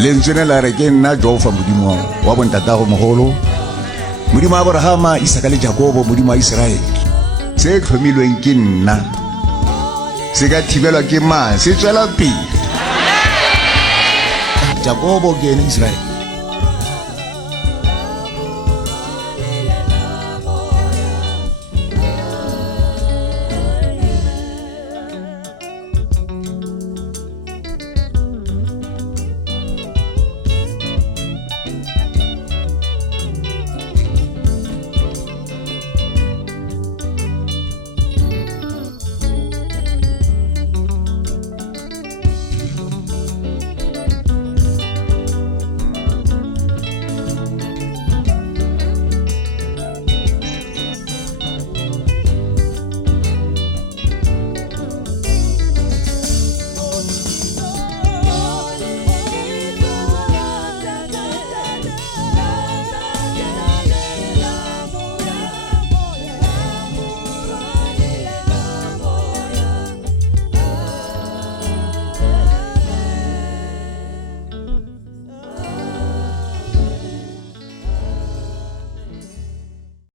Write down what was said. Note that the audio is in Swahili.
lentswe la re ke nna Jehova modimo wa bontatago mogolo, modimo wa Abrahama, Isaka le Jakobo, modimo wa Israele. Se tlhomilweng ke nna se ka thibelwa ke mang? Se tswela pele. Jakobo ke ene Israele.